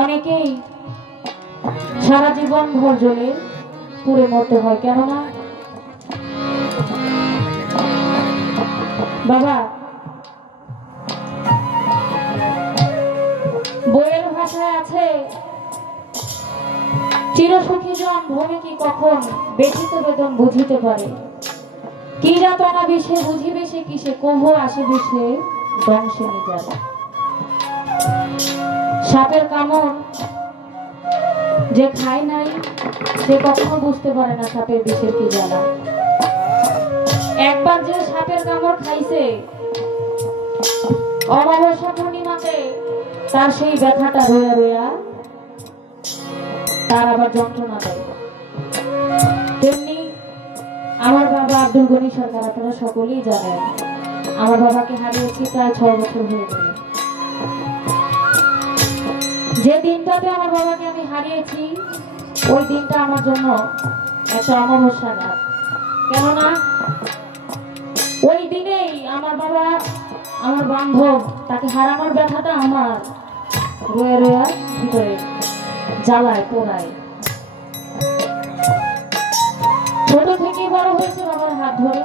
অনেকেই সারা জীবন ভর জ্বলে পুড়ে মরতে হয়। কেননা বাবা বইয়ের ভাষায় আছে, চিরসুখী জন ভূমি কি কখন ব্যথিত বেদন বুঝিতে পারে, কি যাতনা বিষে বুঝিবে সে কিসে, কভু আসিবে সে ধ্বংসে নিজারে। সাপের কামড় যে খায় নাই সে কখনো বুঝতে পারে না সাপের বিষের কি জ্বালা। একবার যে সাপের কামড় খাইছে অমাবস্যা পূর্ণিমাতে, তার সেই ব্যথাটা রোয়া রোয়া তার আবার যন্ত্রণা দেয়। তেমনি আমার বাবা আব্দুল গনি সরকার, আপনারা সকলেই জানেন, আমার বাবাকে হারিয়েছি প্রায় 6 বছর হয়ে গেল। যে দিনটাতে আমার বাবাকে আমি হারিয়েছি ওই দিনটা আমার জন্য একটা অমাবস্যা রাত। কেননা ওই দিনেই আমার বাবা, আমার বান্ধব, তাকে হারানোর ব্যথাটা আমার রয়ে রয়ে ভিতরে জ্বালায় পোড়ায়। ছোট থেকে বড় হয়েছে বাবার হাত ধরে,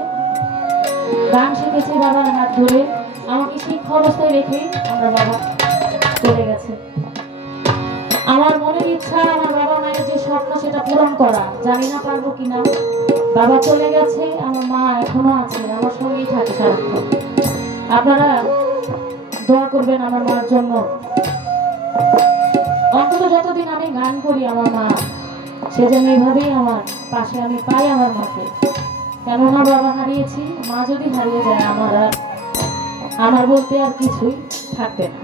গান শিখেছে বাবার হাত ধরে, আমাকে শিক্ষা অবস্থায় রেখে আমার বাবা চলে গেছে। আমার মনের ইচ্ছা আমার বাবা মায়ের যে স্বপ্ন সেটা পূরণ করা, জানি না পারবো কিনা। বাবা চলে গেছে, আমার মা এখনো আছে, আমার সঙ্গেই থাকে সারাক্ষণ। আপনারা দোয়া করবেন আমার মার জন্য। অন্তত যতদিন আমি গান করি আমার মা সে যেন এইভাবেই আমার পাশে আমি পাই আমার মাকে। কেননা বাবা হারিয়েছি, মা যদি হারিয়ে যায় আমার বলতে আর কিছুই থাকবে না।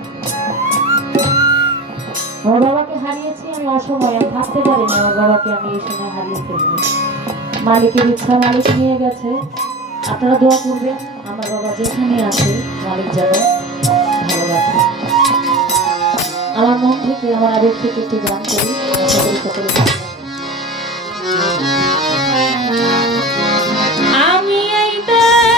আমার বাবাকে হারিয়েছি আমি অসময়ে, আমি ভাবতে পারি না আমার বাবাকে আমি এই সময় হারিয়ে ফেলবো। মালিকের ইচ্ছা, মালিক নিয়ে গেছে। আপনারা দোয়া করবেন আমার বাবা যেখানে আছে মালিক যেন ভালো রাখে। আমার মন থেকে, আমার আবেগ থেকে একটি গান করি, আশা করি সকলে আমি এই দেখিলাম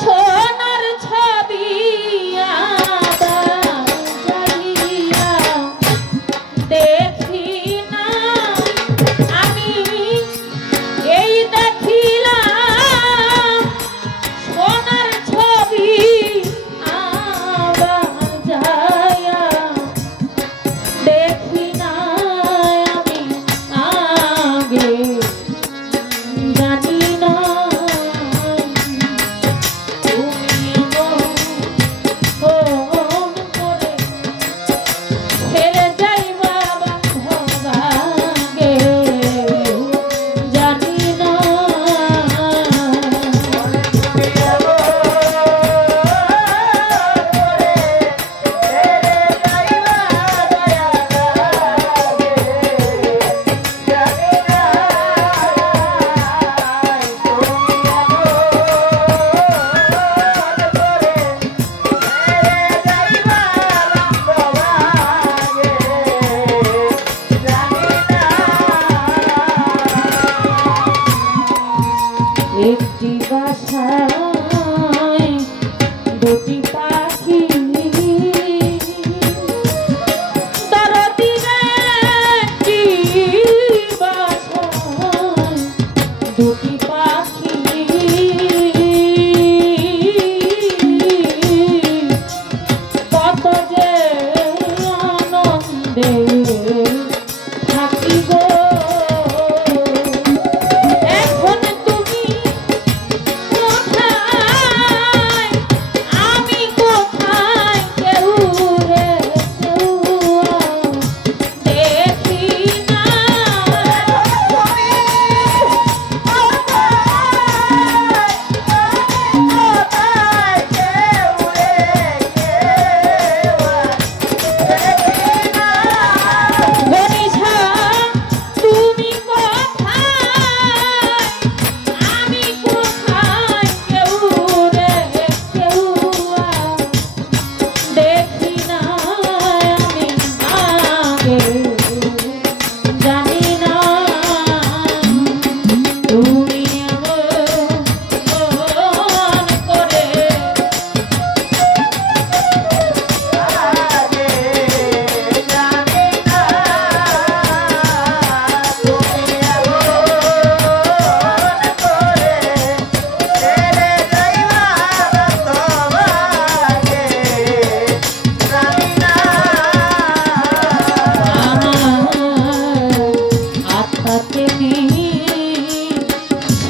সোনার ছবি দেখি না আমি, এই দেখিলাম সোনার ছবি আবার যায়া, দেখি না আমি আগে জানি না তুমি ফোন করে ফেলে যাইবা বান্ধবাগে, জানি না একটি বাসায় দুটি পাখি, দরদির একটি বাসায় দুটি পাখি, কত যে আনন্দে থাকি গো।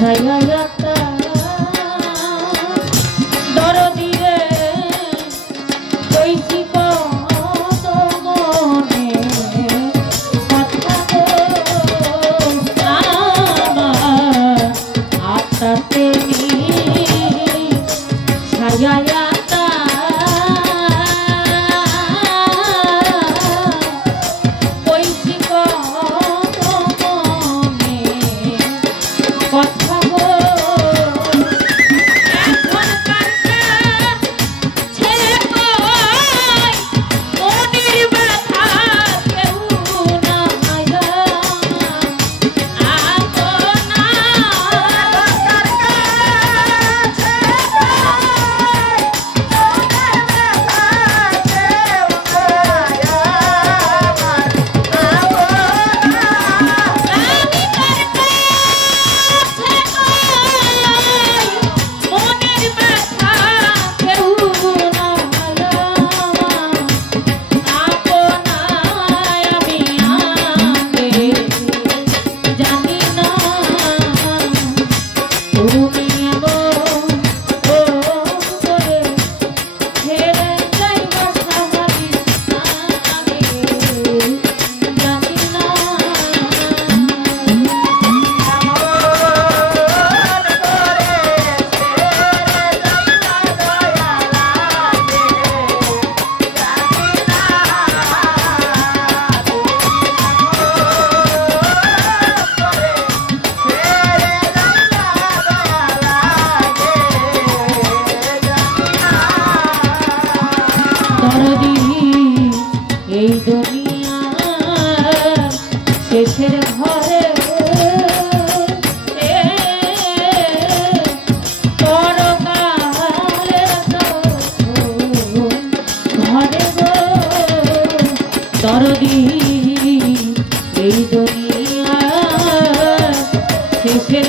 ছায়াটা দরদি রে কইছি কত মনে কথা গো আমার আত্মাতে ছায়াটা কইছি কত মনে কথা গো এখন কারটা ছেড়ে কই মনের ব্যথা কেউ নাই আপনা এই দুনিয়া শেষের ঘরে পরকালের ঘরে গো দরদি এই দুনিয়া শেষের